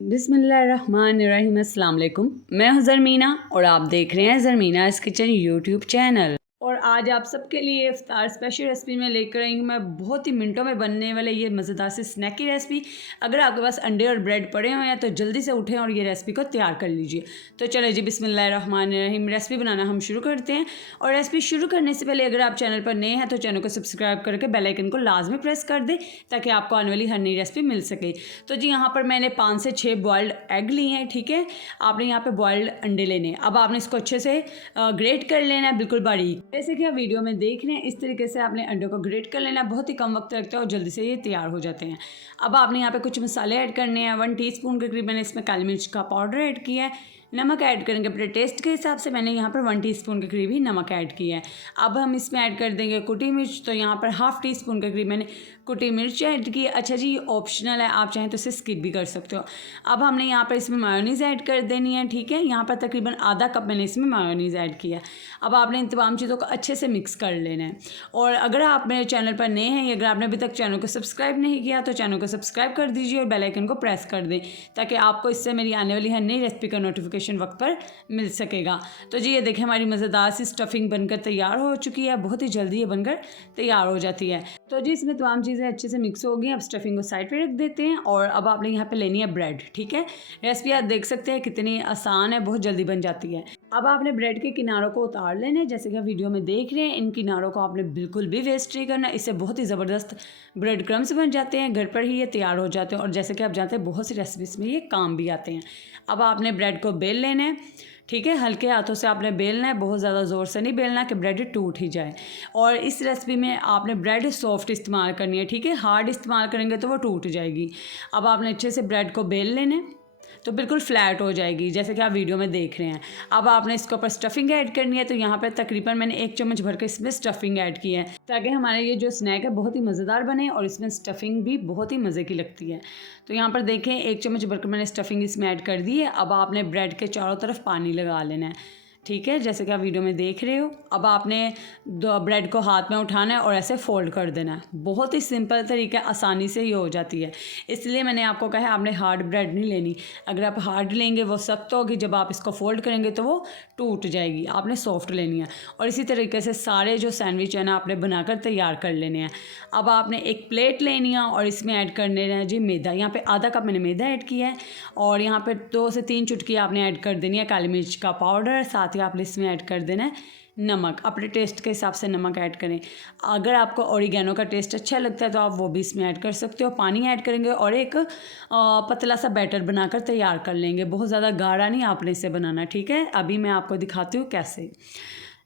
बिस्मिल्लाहिर्रहमानिर्रहीम। अस्सलाम वालेकुम। मैं हूं ज़रमीना और आप देख रहे हैं ज़रमीनाज़ किचन यूट्यूब चैनल। और आज आप सबके लिए इफ्तार स्पेशल रेसिपी में लेकर आई हूँ मैं, बहुत ही मिनटों में बनने वाले ये मज़ेदार सी स्नैक की रेसिपी। अगर आपके पास अंडे और ब्रेड पड़े हुए हैं तो जल्दी से उठें और ये रेसिपी को तैयार कर लीजिए। तो चलो जी, बिस्मिल्लाहिर्रहमानिर्रहीम, रेसिपी बनाना हम शुरू करते हैं। और रेसिपी शुरू करने से पहले अगर आप चैनल पर नए हैं तो चैनल को सब्सक्राइब करके बेल आइकन को लाजमी प्रेस कर दें ताकि आपको आने वाली हर नई रेसिपी मिल सके। तो जी, यहाँ पर मैंने 5 से 6 बॉयल्ड एग लिए हैं। ठीक है, आपने यहाँ पे बॉयल्ड अंडे लेने हैं। अब आपने इसको अच्छे से ग्रेट कर लेना है, बिल्कुल बारीक, जैसे कि आप वीडियो में देख रहे हैं। इस तरीके से आपने अंडों को ग्रेट कर लेना है। बहुत ही कम वक्त लगता है और जल्दी से ये तैयार हो जाते हैं। अब आपने यहाँ पे कुछ मसाले ऐड करने हैं। 1 टीस्पून के करीब मैंने इसमें काली मिर्च का पाउडर ऐड किया है। नमक ऐड करेंगे अपने टेस्ट के हिसाब से। मैंने यहाँ पर 1 टीस्पून के करीब ही नमक ऐड किया है। अब हम इसमें ऐड कर देंगे कुटी मिर्च। तो यहाँ पर 1/2 टीस्पून के करीब मैंने कुटी मिर्च ऐड की है। अच्छा जी, ऑप्शनल है, आप चाहें तो इसे स्किप भी कर सकते हो। अब हमने यहाँ पर इसमें मायोनीज़ ऐड कर देनी है। ठीक है, यहाँ पर तकरीबन आधा कप मैंने इसमें मायोनीज़ ऐड किया है। अब आपने इन तमाम चीज़ों को अच्छे से मिक्स कर लेना है। और अगर आप मेरे चैनल पर नए हैं या अगर आपने अभी तक चैनल को सब्सक्राइब नहीं किया तो चैनल को सब्सक्राइब कर दीजिए और बेल आइकन को प्रेस कर दें ताकि आपको इससे मेरी आने वाली हर नई रेसिपी का नोटिफिकेशन वक्त पर मिल सकेगा। तो जी, ये देखें, हमारी मज़ेदार सी स्टफिंग बनकर तैयार हो चुकी है। बहुत ही जल्दी ये बनकर तैयार हो जाती है। तो जी, इसमें तमाम चीज़ें अच्छे से मिक्स हो गई। अब स्टफिंग को साइड पे रख देते हैं और अब आपने यहाँ पे लेनी है ब्रेड। ठीक है, रेसिपी आप देख सकते हैं कितनी आसान है, बहुत जल्दी बन जाती है। अब आपने ब्रेड के किनारों को उतार लेना है, जैसे कि आप वीडियो में देख रहे हैं। इन किनारों को आपने बिल्कुल भी वेस्ट नहीं करना, इससे बहुत ही ज़बरदस्त ब्रेड क्रम्स बन जाते हैं। घर पर ही ये तैयार हो जाते हैं और जैसे कि आप जानते हैं बहुत सी रेसिपीज़ में ये काम भी आते हैं। अब आपने ब्रेड को बेल लेना है। ठीक है, हल्के हाथों से आपने बेलना है, बहुत ज़्यादा ज़ोर से नहीं बेलना कि ब्रेड टूट ही जाए। और इस रेसिपी में आपने ब्रेड सॉफ्ट इस्तेमाल करनी है। ठीक है, हार्ड इस्तेमाल करेंगे तो वो टूट जाएगी। अब आपने अच्छे से ब्रेड को बेल लेना है तो बिल्कुल फ्लैट हो जाएगी, जैसे कि आप वीडियो में देख रहे हैं। अब आपने इसके ऊपर स्टफिंग ऐड करनी है। तो यहाँ पर तकरीबन मैंने 1 चम्मच भर के इसमें स्टफिंग ऐड की है ताकि हमारे ये जो स्नैक है बहुत ही मज़ेदार बने और इसमें स्टफिंग भी बहुत ही मज़े की लगती है। तो यहाँ पर देखें, 1 चम्मच भर के मैंने स्टफिंग इसमें ऐड कर दी है। अब आपने ब्रेड के चारों तरफ पानी लगा लेना है। ठीक है, जैसे कि आप वीडियो में देख रहे हो। अब आपने ब्रेड को हाथ में उठाना है और ऐसे फोल्ड कर देना है। बहुत ही सिंपल तरीका, आसानी से ये हो जाती है। इसलिए मैंने आपको कहा है आपने हार्ड ब्रेड नहीं लेनी। अगर आप हार्ड लेंगे वो सख्त होगी, जब आप इसको फोल्ड करेंगे तो वो टूट जाएगी। आपने सॉफ्ट लेनी है। और इसी तरीके से सारे जो सैंडविच है ना आपने बनाकर तैयार कर लेने हैं। अब आपने एक प्लेट लेनी है और इसमें ऐड करने हैं जी मैदा। यहाँ पे आधा कप मैंने मैदा ऐड किया है और यहाँ पे 2 से 3 चुटकी आपने ऐड कर देनी है काली मिर्च का पाउडर। साथ ही आपने इसमें ऐड कर देना है नमक। अपने टेस्ट के हिसाब से नमक ऐड करें। अगर आपको ओरिगेनो का टेस्ट अच्छा लगता है तो आप वो भी इसमें ऐड कर सकते हो। पानी ऐड करेंगे और एक पतला सा बैटर बनाकर तैयार कर लेंगे। बहुत ज़्यादा गाढ़ा नहीं आपने इसे बनाना। ठीक है, अभी मैं आपको दिखाती हूँ कैसे।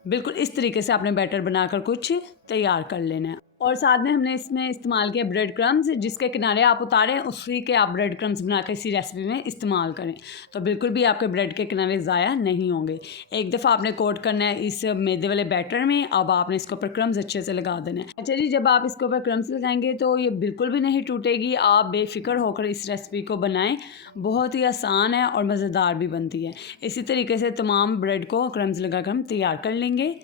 बिल्कुल इस तरीके से आपने बैटर बनाकर कुछ तैयार कर लेना है। और साथ में हमने इसमें इस्तेमाल किया ब्रेड क्रम्स। जिसके किनारे आप उतारें उसी के आप ब्रेड क्रम्स बनाकर इसी रेसिपी में इस्तेमाल करें तो बिल्कुल भी आपके ब्रेड के किनारे ज़ाया नहीं होंगे। एक दफ़ा आपने कोट करना है इस मैदे वाले बैटर में। अब आपने इसके ऊपर क्रम्स अच्छे से लगा देना है। अच्छा जी, जब आप इसके ऊपर क्रम्स लगाएंगे तो ये बिल्कुल भी नहीं टूटेगी। आप बेफिक्र होकर इस रेसिपी को बनाएं, बहुत ही आसान है और मज़ेदार भी बनती है। इसी तरीके से तमाम ब्रेड को क्रम्स लगाकर हम तैयार कर लेंगे।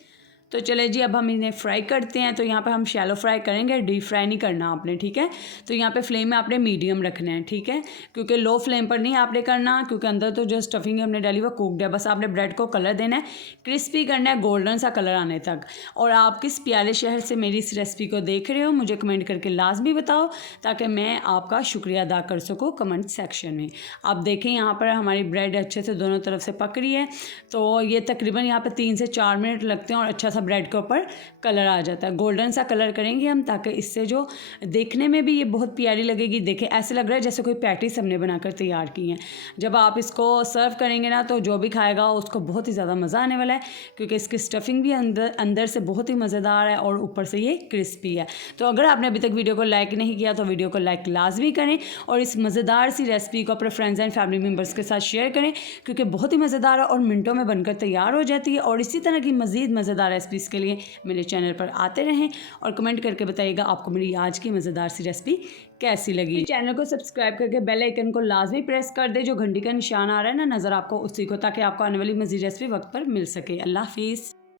तो चले जी, अब हम इन्हें फ्राई करते हैं। तो यहाँ पर हम शैलो फ्राई करेंगे, डीप फ्राई नहीं करना आपने। ठीक है, तो यहाँ पे फ्लेम में आपने मीडियम रखना है। ठीक है, क्योंकि लो फ्लेम पर नहीं आपने करना, क्योंकि अंदर तो जो स्टफिंग हमने डाली वो कुकड है। बस आपने ब्रेड को कलर देना है, क्रिस्पी करना है, गोल्डन सा कलर आने तक। और आप किस प्यारे शहर से मेरी इस रेसिपी को देख रहे हो मुझे कमेंट करके लाजमी बताओ ताकि मैं आपका शुक्रिया अदा कर सकूँ कमेंट सेक्शन में। आप देखें, यहाँ पर हमारी ब्रेड अच्छे से दोनों तरफ से पक रही है। तो ये तकरीबन यहाँ पर 3 से 4 मिनट लगते हैं और अच्छा ब्रेड के ऊपर कलर आ जाता है। गोल्डन सा कलर करेंगे हम ताकि इससे जो देखने में भी ये बहुत प्यारी लगेगी। देखें, ऐसे लग रहा है जैसे कोई पैटीज हमने बनाकर तैयार की हैं। जब आप इसको सर्व करेंगे ना तो जो भी खाएगा उसको बहुत ही ज़्यादा मज़ा आने वाला है, क्योंकि इसकी स्टफिंग भी अंदर से बहुत ही मज़ेदार है और ऊपर से ये क्रिस्पी है। तो अगर आपने अभी तक वीडियो को लाइक नहीं किया तो वीडियो को लाइक लाजमी करें और इस मज़ेदार सी रेसिपी को अपने फ्रेंड्स एंड फैमिली मेम्बर्स के साथ शेयर करें, क्योंकि बहुत ही मज़ेदार है और मिनटों में बनकर तैयार हो जाती है। और इसी तरह की मज़ीद मज़ेदार रेसिपीज़ के लिए मेरे चैनल पर आते रहें और कमेंट करके बताइएगा आपको मेरी आज की मज़ेदार सी रेसिपी कैसी लगी। चैनल को सब्सक्राइब करके बेल आइकन को लाजमी प्रेस कर दे, जो घंटी का निशान आ रहा है ना नज़र आपको, उसी को, ताकि आपको आने वाली मज़ीद रेसिपी वक्त पर मिल सके। अल्लाह हाफिज़।